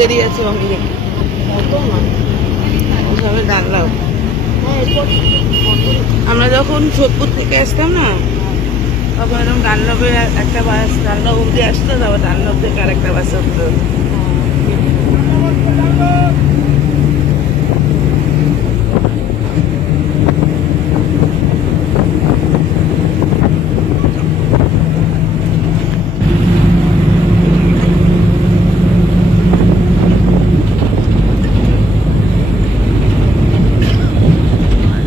দেরি আছে অনেক, ওইভাবে ডানলাম। আমরা যখন সোদপুর থেকে আসতাম না, তখন এরকম ডানলপে একটা বাস ডানলপ অব্দি আসতো, তারপর ডানলপ থেকে আরেকটা বাস আসতো।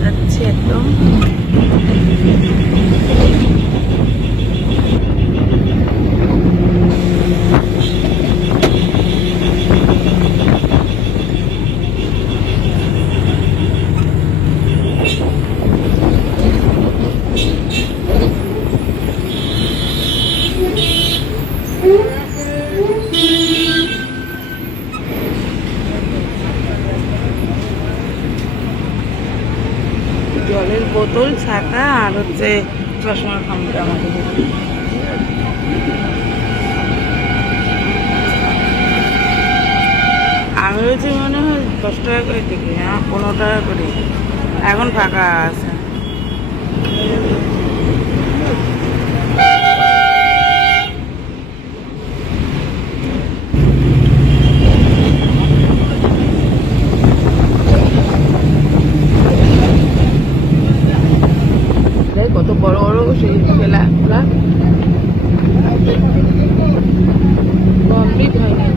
যাচ্ছি একদম জলের বোতল, ছাতা আর হচ্ছে চশমার খামটা আমাকে দিতে। আমি হচ্ছে মনে হয় 10 টাকা করে টিকিট, 15 টাকা করে, এখন ফাঁকা আছে। কত বড় বড় সেই খেলাগুলা কমপ্লিট হয়নি।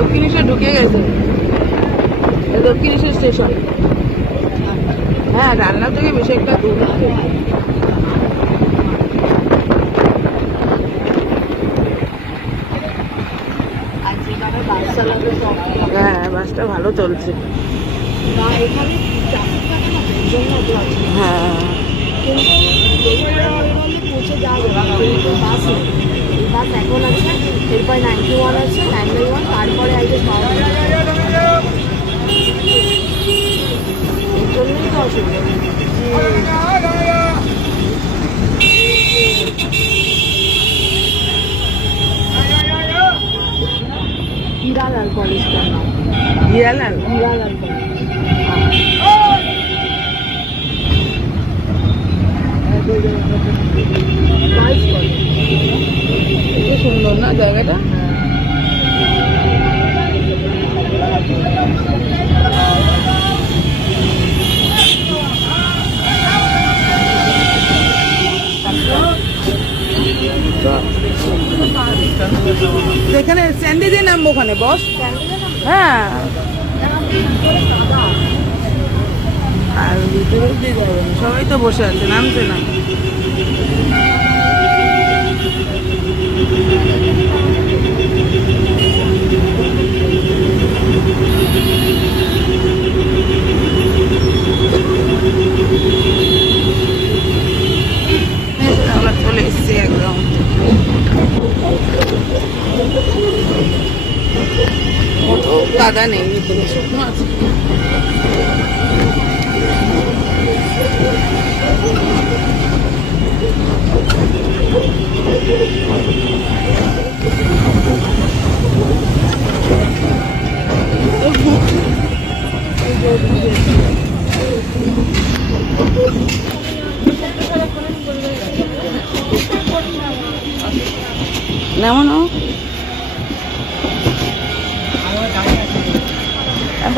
দক্ষিণেশ্বর ঢুকে গেছে, দক্ষিণেশ্বর স্টেশন। হ্যাঁ, রান্না থেকে বেশি একটা দূর না। হ্যাঁ, বাসটা ভালো চলছে। হ্যাঁ, বাস এখন আছে, এরপর 91 আছে, 991, তারপরে আসবে এর জন্যই তো অসুবিধা। হীরালাল কলেজটার নাম, হিরালাল হীরালাল কলেজ। খুব সুন্দর না জায়গাটা? এখানে স্যান্ডি দিয়ে নামবো, ওখানে বস। হ্যাঁ, আর ভিতরে দিয়ে যাবেন, সবাই তো বসে আছে, নামছে না। আমরা চলে এসছি একদম। কত কাদা নেই, ভিতরে শুকনো আছে।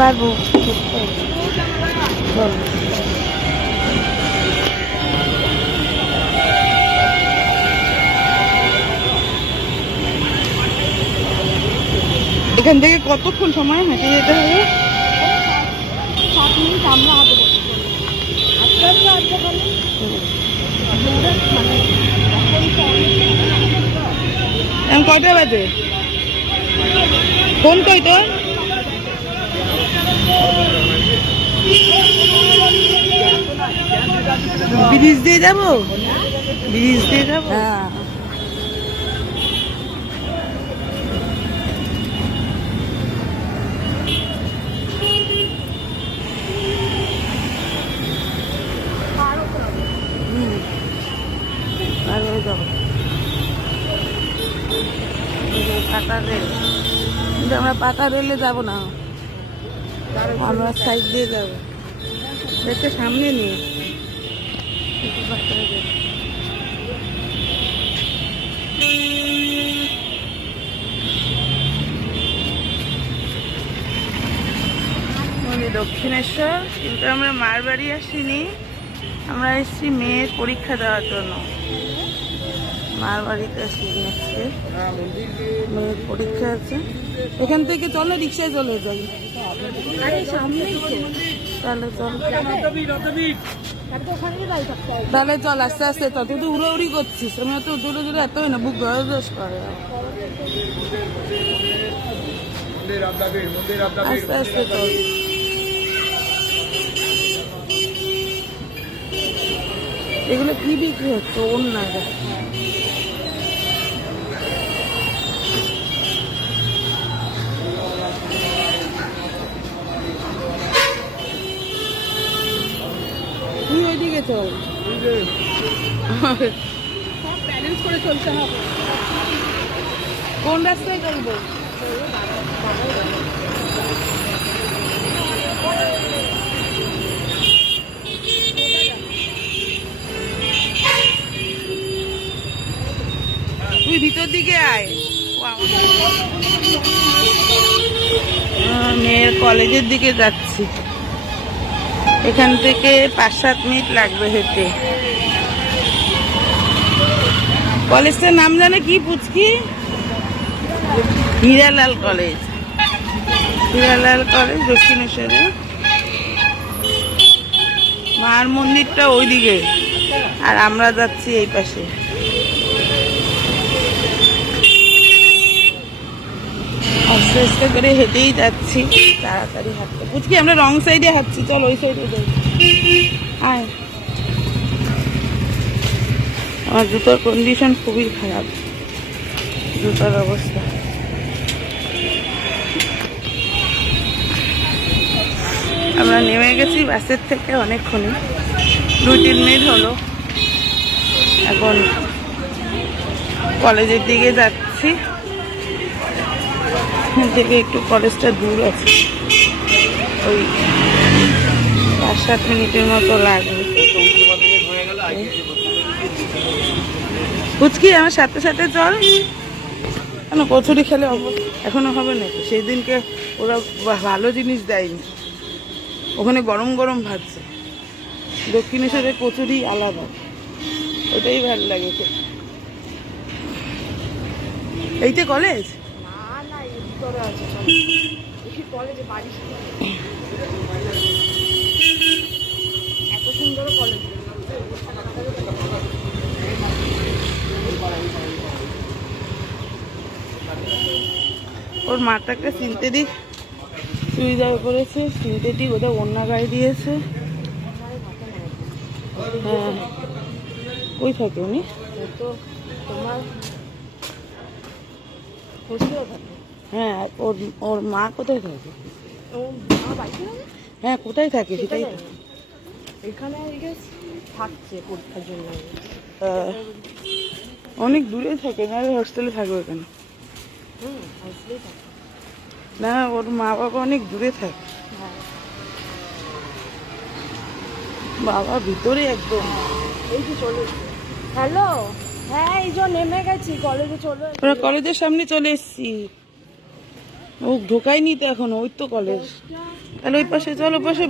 পারবো চল। এখান থেকে কতক্ষণ সময় হেঁটে যেতে হবে? 7 মিনিট আমরা হাতে বসে আস্তে আস্তে আসতে পারি। এখন কয়টা বাজে? ফোন কই তোর? ব্রিজ দিয়ে যাবো, ব্রিজ দিয়ে যাবো। হ্যাঁ আর ওই যাবো পাকা রেল, কিন্তু আমরা পাকা রেলে যাবো না, আমরা সাইড দিয়ে যাবো। দেখতে সামনে নিয়ে দক্ষিণেশ্বর, কিন্তু আমরা মার বাড়ি আসিনি, আমরা এসেছি মেয়ের পরীক্ষা দেওয়ার জন্য। মার বাড়িতে আসিনি আজকে, মেয়ের পরীক্ষা আছে। এখান থেকে চলো রিক্সায় চলে যাই। তাহলে চল, তাহলে চল আস্তে আস্তে চল। তুই তো উড়ি করছিস, আমি অত দূরে দূরে এত হয় না, বুক ধস করে। আস্তে আস্তে চল। এগুলো কি বিক্রি হচ্ছে? ওড়না তুই ওইদিকে চল, ব্যালেন্স করে চলতে হবে। কোন রাস্তায় চলবো? তুই ভিতর দিকে আয়। মেয়ের কলেজের দিকে যাচ্ছি, এখান থেকে 5-7 মিনিট লাগবে হেঁটে। কলেজটার নাম জানে কি পুচকি? হীরালাল কলেজ, হীরালাল কলেজ দক্ষিণেশ্বরে। মার মন্দিরটা ওইদিকে, আর আমরা যাচ্ছি এই পাশে। আস্তে আস্তে করে হেঁটেই যাচ্ছি, তাড়াতাড়ি হাঁটতে। বুঝকি আমরা রং সাইডে হাঁটছি, চল ওই সাইডে যাই। আয়, আমার জুতোর কন্ডিশন খুবই খারাপ, জুতোর অবস্থা। আমরা নেমে গেছি বাসের থেকে অনেকক্ষণই, 2-3 মিনিট হলো। এখন কলেজের দিকে যাচ্ছি, এখান থেকে একটু কলেজটা দূর আছে, ওই 5-7 মিনিটের মতো লাগবে। বুঝকি আমার সাথে সাথে চল। কেন কচুরি খেলে এখনো হবে নাকি? সেই দিনকে ওরা ভালো জিনিস দেয়নি, ওখানে গরম গরম ভাজছে। দক্ষিণেশ্বরের কচুরি আলাদা, ওটাই ভালো লাগে। এইটা কলেজ? এত সুন্দর কলেজ। ওর মাটাকে সিনথেটিক চুড়িদার করেছে, সিনথেটিক, ওটা ওড়না গায়ে দিয়েছে। হ্যাঁ, কই থাকে উনি? তোমার হোস্টেলে থাকে। হ্যাঁ, ওর ওর মা কোথায় থাকে? হ্যাঁ, কোথায় থাকে সেটাই। এখানে থাকছে পরীক্ষার জন্য। অনেক দূরে থাকে, না হোস্টেলে থাকবে কেন? না, ওর মা বাবা অনেক দূরে থাকে। বাবা ভিতরে একদম। এই যে চলে হ্যালো, হ্যাঁ এই যে নেমে গেছি, কলেজে চলে। ওরা কলেজের সামনে চলে এসছি। ও ঢোকায়নি তো এখনো, ওই তো কলেজ। তাহলে ওই পাশে চল, ওই পাশে